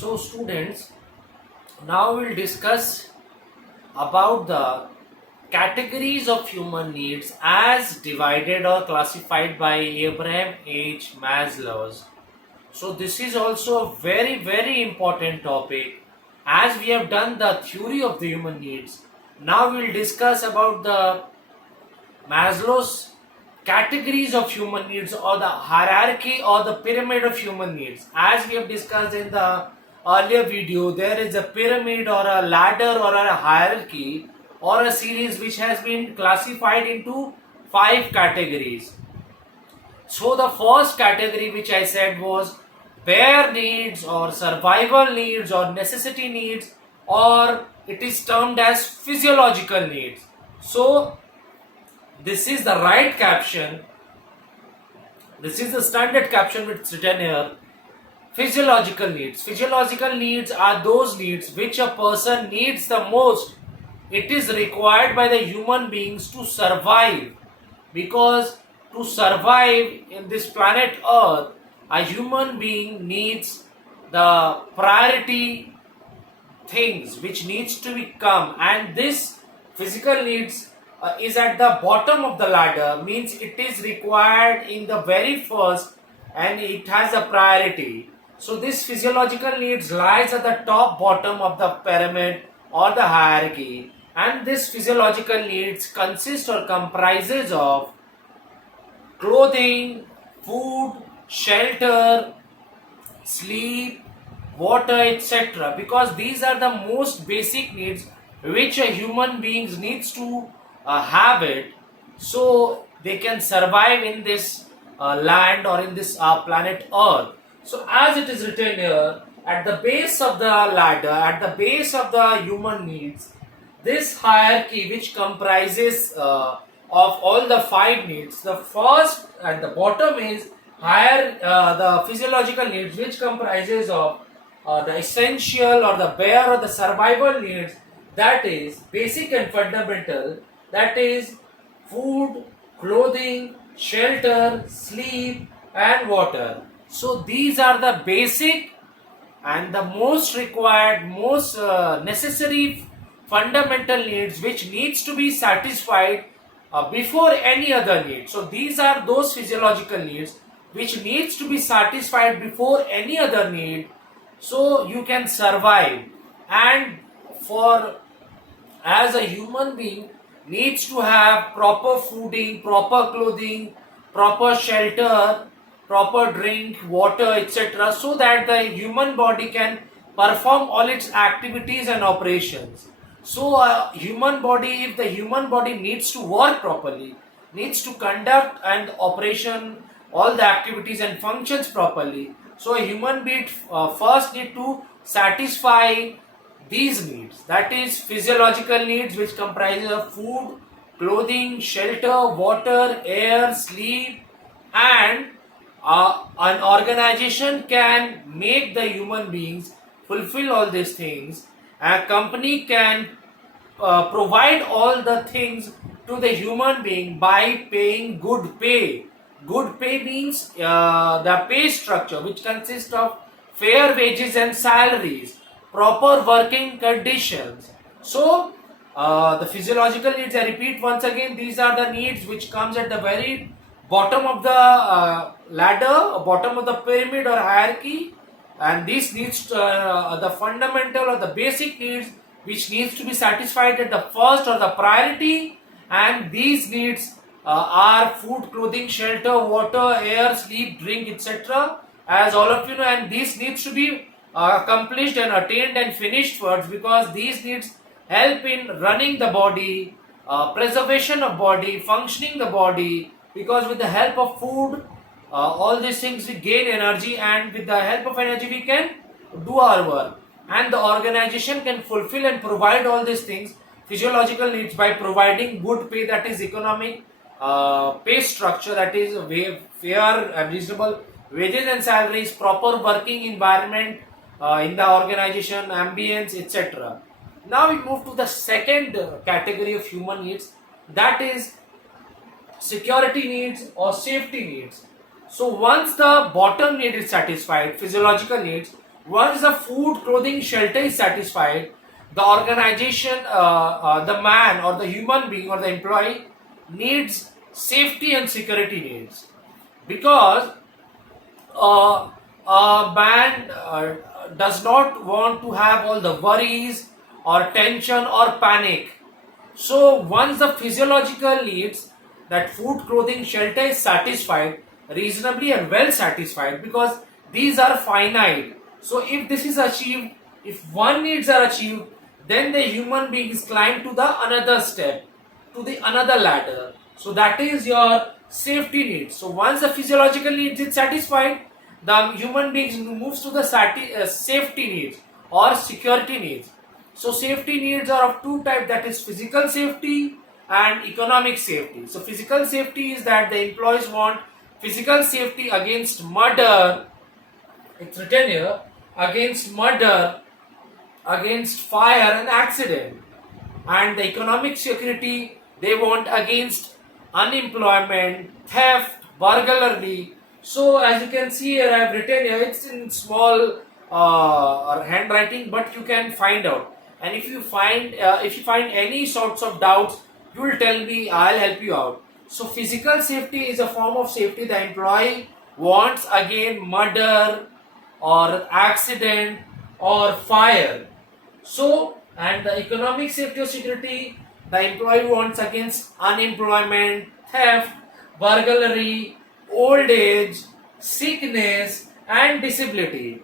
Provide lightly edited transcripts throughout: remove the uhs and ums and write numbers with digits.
So students, now we'll discuss about the categories of human needs as divided or classified by Abraham H. Maslow. So this is also a very important topic as we have done the theory of the human needs. Now we'll discuss about the Maslow's categories of human needs or the hierarchy or the pyramid of human needs. As we have discussed in the earlier video, there is a pyramid or a ladder or a hierarchy or a series which has been classified into 5 categories. So the first category which I said was bare needs or survival needs or necessity needs, or it is termed as physiological needs. So this is the right caption. This is the standard caption which is written here. Physiological needs. Physiological needs are those needs which a person needs the most. It is required by the human beings to survive, because to survive in this planet Earth, a human being needs the priority things which needs to become, and this physical needs is at the bottom of the ladder, means it is required in the very first and it has a priority. So this physiological needs lies at the top bottom of the pyramid or the hierarchy, and this physiological needs consist or comprises of clothing, food, shelter, sleep, water, etc. Because these are the most basic needs which a human being needs to have it, so they can survive in this land or in this planet Earth. So as it is written here, at the base of the ladder, at the base of the human needs, this hierarchy which comprises of all the 5 needs, the first and the bottom is higher, the physiological needs, which comprises of the essential or the bare or the survival needs, that is basic and fundamental, that is food, clothing, shelter, sleep and water. So these are the basic and the most required, most necessary fundamental needs which needs to be satisfied before any other need. So these are those physiological needs which needs to be satisfied before any other need, so you can survive. And for as a human being needs to have proper fooding, proper clothing, proper shelter, proper drink, water, etc., so that the human body can perform all its activities and operations. So human body, if the human body needs to work properly, needs to conduct and operation all the activities and functions properly, so a human being first need to satisfy these needs, that is physiological needs, which comprises of food, clothing, shelter, water, air, sleep, and an organization can make the human beings fulfill all these things. A company can provide all the things to the human being by paying good pay. Good pay means the pay structure which consists of fair wages and salaries, proper working conditions. So the physiological needs, I repeat once again, these are the needs which comes at the very bottom of the ladder, bottom of the pyramid or hierarchy, and this needs the fundamental or the basic needs which needs to be satisfied at the first or the priority, and these needs are food, clothing, shelter, water, air, sleep, drink, etc., as all of you know, and these needs to be accomplished and attained and finished first, because these needs help in running the body, preservation of body, functioning the body, because with the help of food, all these things we gain energy, and with the help of energy we can do our work, and the organization can fulfill and provide all these things, physiological needs, by providing good pay, that is economic pay structure, that is fair and reasonable wages and salaries, proper working environment in the organization, ambience, etc. Now we move to the second category of human needs, that is security needs or safety needs. So once the bottom need is satisfied, physiological needs, Once the food, clothing, shelter is satisfied, the organization, the man or the human being or the employee needs safety and security needs, because a man does not want to have all the worries or tension or panic. So once the physiological needs, that food, clothing, shelter is satisfied, reasonably and well satisfied, because these are finite. So if this is achieved, if one needs are achieved, then the human being is climbed to the another step, to the another ladder. So that is your safety needs. So once the physiological needs is satisfied, the human being moves to the safety needs or security needs. So safety needs are of two types, that is physical safety and economic safety. So physical safety is that the employees want physical safety against murder, it's written here, against murder, against fire and accident. And the economic security they want against unemployment, theft, burglary. So as you can see here, I have written here, it's in small or handwriting, but you can find out. And if you find any sorts of doubts, you will tell me, I'll help you out. So physical safety is a form of safety the employee wants against murder or accident or fire. So, and the economic safety or security the employee wants against unemployment, theft, burglary, old age, sickness, and disability.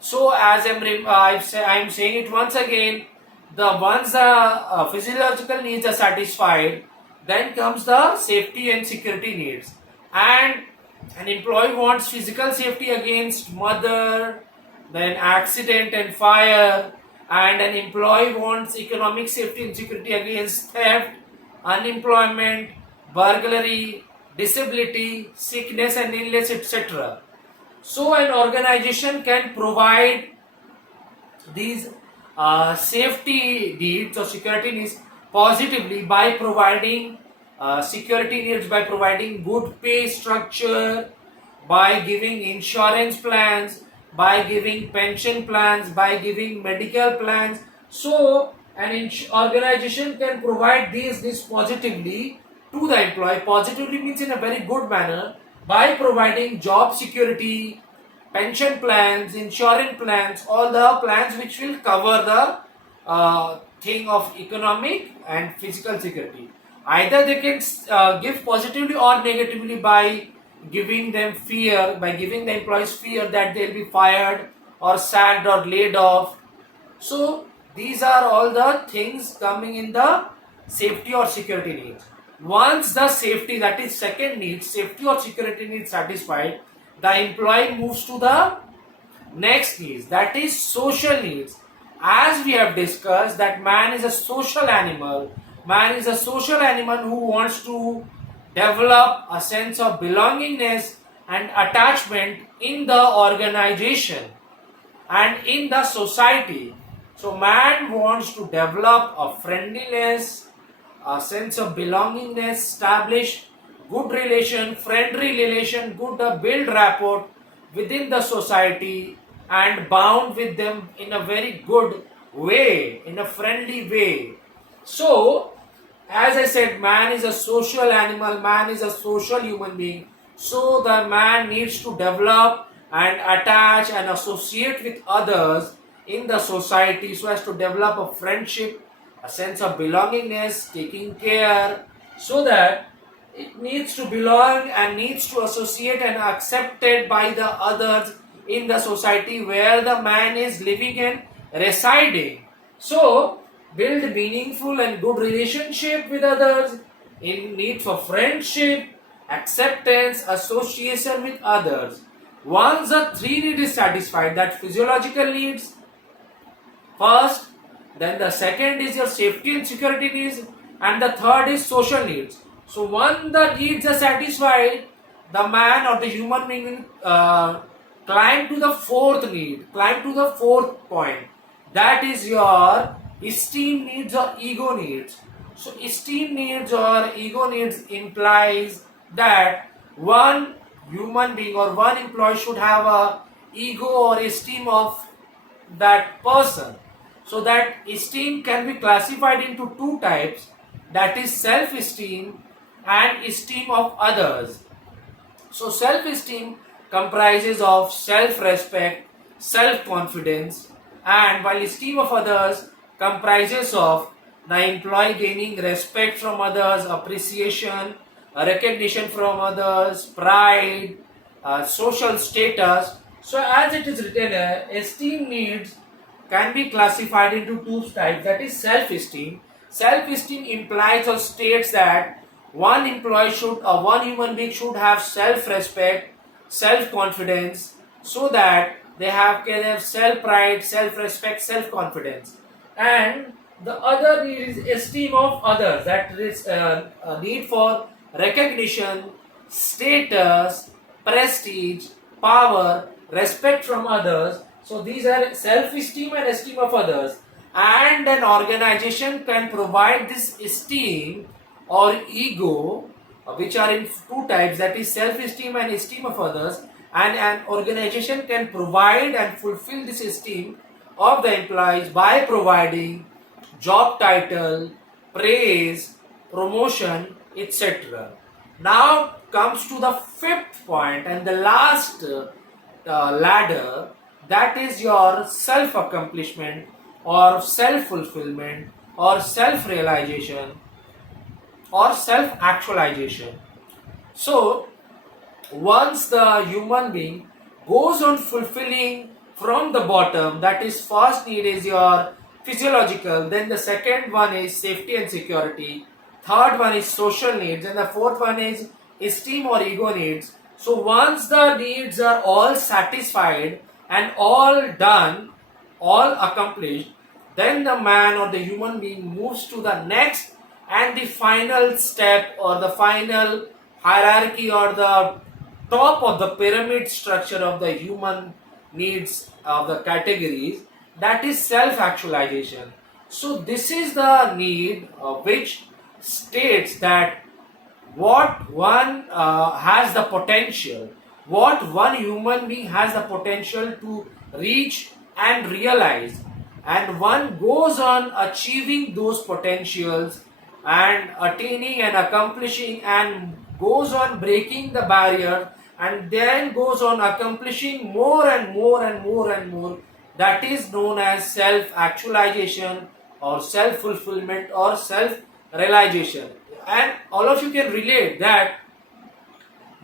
So, as I'm saying it once again, the once the physiological needs are satisfied, then comes the safety and security needs. And an employee wants physical safety against murder, then accident and fire, and an employee wants economic safety and security against theft, unemployment, burglary, disability, sickness and illness, etc. So an organization can provide these safety needs or security needs positively by providing security needs, by providing good pay structure, by giving insurance plans, by giving pension plans, by giving medical plans. So an organization can provide this positively to the employee. Positively means in a very good manner, by providing job security, pension plans, insurance plans, all the plans which will cover the thing of economic and physical security. Either they can give positively or negatively by giving them fear, by giving the employees fear that they'll be fired or sacked or laid off. So these are all the things coming in the safety or security needs. Once the safety, that is second need, safety or security needs satisfied, the employee moves to the next needs, that is social needs. As we have discussed that man is a social animal, man is a social animal who wants to develop a sense of belongingness and attachment in the organization and in the society. So man wants to develop a friendliness, a sense of belongingness, establish good relation, friendly relation, good build rapport within the society and bound with them in a very good way, in a friendly way. So, as I said, man is a social animal, man is a social human being. So, the man needs to develop and attach and associate with others in the society so as to develop a friendship, a sense of belongingness, taking care, so that it needs to belong and needs to associate and accepted by the others in the society where the man is living and residing. So, build meaningful and good relationship with others, in need for friendship, acceptance, association with others. Once the three needs is satisfied, that physiological needs first, then the second is your safety and security needs, and the third is social needs. So once the needs are satisfied, the man or the human being will climb to the fourth need, climb to the fourth point. That is your esteem needs or ego needs. So esteem needs or ego needs implies that one human being or one employee should have a ego or esteem of that person. So that esteem can be classified into two types, that is self-esteem and esteem of others. So self-esteem comprises of self-respect, self-confidence, and while esteem of others comprises of the employee gaining respect from others, appreciation, recognition from others, pride, social status. So as it is written here, esteem needs can be classified into two types, that is self-esteem. Self-esteem implies or states that one human being should have self-respect, self-confidence, so that can have self-pride, self-respect, self-confidence. And the other need is esteem of others, that is a need for recognition, status, prestige, power, respect from others. So these are self-esteem and esteem of others. And an organization can provide this esteem or ego, which are in two types, that is self-esteem and esteem of others. And an organization can provide and fulfill this esteem of the employees by providing job title, praise, promotion, etc. Now comes to the fifth point and the last ladder, that is your self accomplishment or self fulfillment or self realization or self actualization. So once the human being goes on fulfilling from the bottom, that is first need is your physiological, then the second one is safety and security, third one is social needs, and the fourth one is esteem or ego needs. So once the needs are all satisfied and all done, all accomplished, then the man or the human being moves to the next and the final step or the final hierarchy or the top of the pyramid structure of the human needs of the categories, that is self actualization. So this is the need which states that what one has the potential, what one human being has the potential to reach and realize, and one goes on achieving those potentials and attaining and accomplishing and goes on breaking the barrier and then goes on accomplishing more and more and more and more, that is known as self actualization or self fulfillment or self realization. And all of you can relate that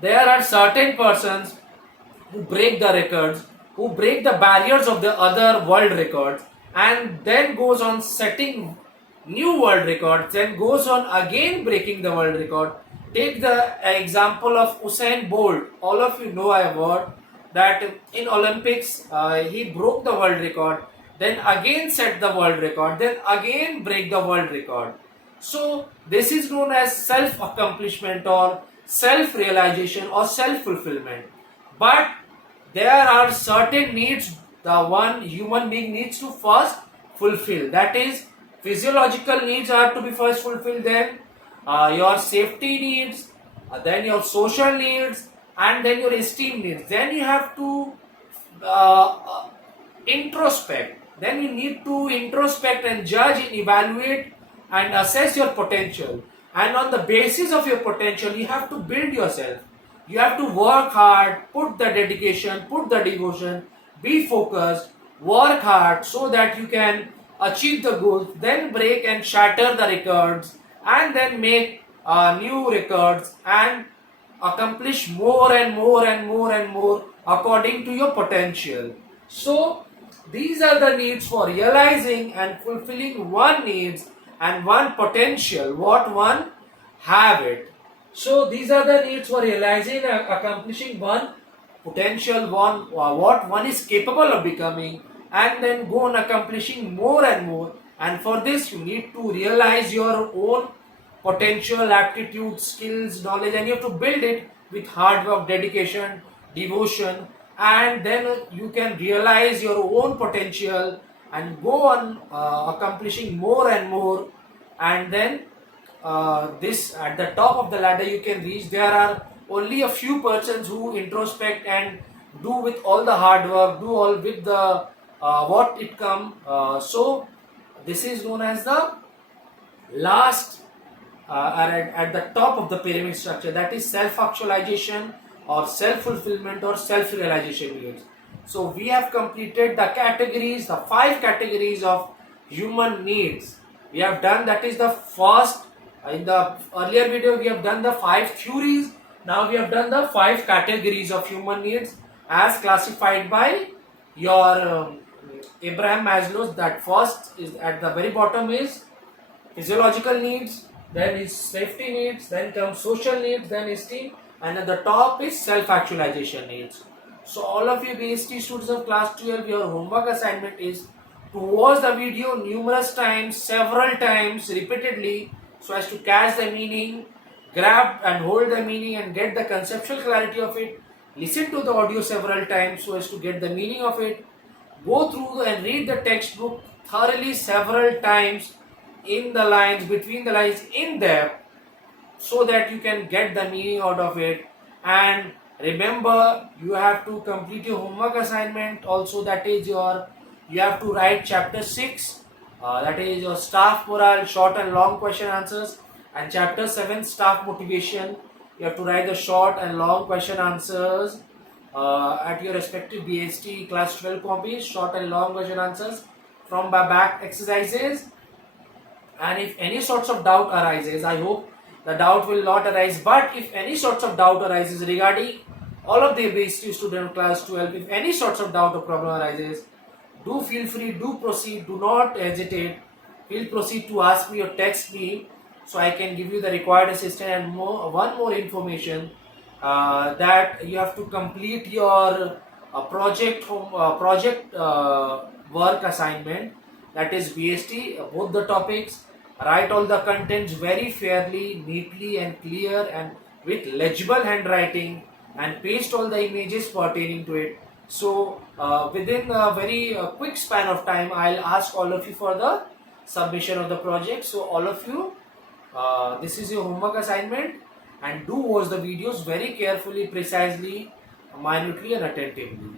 there are certain persons who break the records, who break the barriers of the other world records, and then goes on setting new world records, then goes on again breaking the world record. Take the example of Usain Bolt. All of you know, I have heard that in Olympics he broke the world record, then again set the world record, then again break the world record. So this is known as self accomplishment or self realization or self fulfillment. But there are certain needs the one human being needs to first fulfill, that is physiological needs are to be first fulfilled, then your safety needs, then your social needs, and then your esteem needs. Then you have to introspect, then you need to introspect and judge and evaluate and assess your potential, and on the basis of your potential you have to build yourself. You have to work hard, put the dedication, put the devotion, be focused, work hard so that you can achieve the goals, then break and shatter the records, and then make new records and accomplish more and more and more and more according to your potential. So these are the needs for realizing and fulfilling one needs and one potential what one have it. So these are the needs for realizing and accomplishing one potential, one what one is capable of becoming, and then go on accomplishing more and more. And for this you need to realize your own potential, aptitude, skills, knowledge, and you have to build it with hard work, dedication, devotion, and then you can realize your own potential and go on accomplishing more and more. And then this at the top of the ladder you can reach. There are only a few persons who introspect and do with all the hard work, do all with the what it come. So this is known as the last at the top of the pyramid structure, that is self-actualization or self-fulfillment or self-realization needs. So we have completed the categories, the 5 categories of human needs. We have done, that is the first, in the earlier video we have done the 5 theories. Now we have done the 5 categories of human needs as classified by your Abraham Maslow's. That first is at the very bottom is physiological needs, then is safety needs, then comes social needs, then esteem, and at the top is self-actualization needs. So all of you BST students of class 12, your homework assignment is to watch the video numerous times, several times, repeatedly, so as to catch the meaning, grab and hold the meaning and get the conceptual clarity of it. Listen to the audio several times so as to get the meaning of it. Go through and read the textbook thoroughly several times, in the lines, between the lines, in depth, so that you can get the meaning out of it. And remember, you have to complete your homework assignment also, that is your, you have to write chapter 6, that is your staff morale, short and long question answers, and chapter 7, staff motivation. You have to write the short and long question answers at your respective BST class 12 copies, short and long question answers from my back exercises. And if any sorts of doubt arises, I hope the doubt will not arise, but if any sorts of doubt arises regarding all of the BST student class 12, if any sorts of doubt or problem arises, do feel free, do proceed, do not hesitate, feel proceed to ask me or text me, so I can give you the required assistance. And one more information, that you have to complete your project work assignment, that is BST, both the topics. Write all the contents very fairly, neatly and clear and with legible handwriting, and paste all the images pertaining to it. So within a very quick span of time, I'll ask all of you for the submission of the project. So all of you, this is your homework assignment, and do watch the videos very carefully, precisely, minutely and attentively.